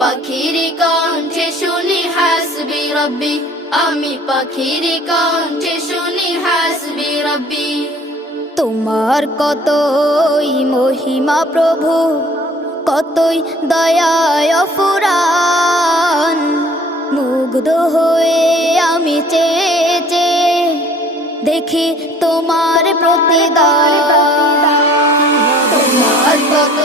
পাখির কণ্ঠে শুনি হাসবি রব্বি, আমি পাখির কণ্ঠে শুনি হাসবি রব্বি। তোমার কতই মহিমা প্রভু, কতই দয়ায় অফুরান, মুগ্ধ হয়ে আমি চেয়ে চেয়ে দেখি তোমার প্রতিদান। তোমার কত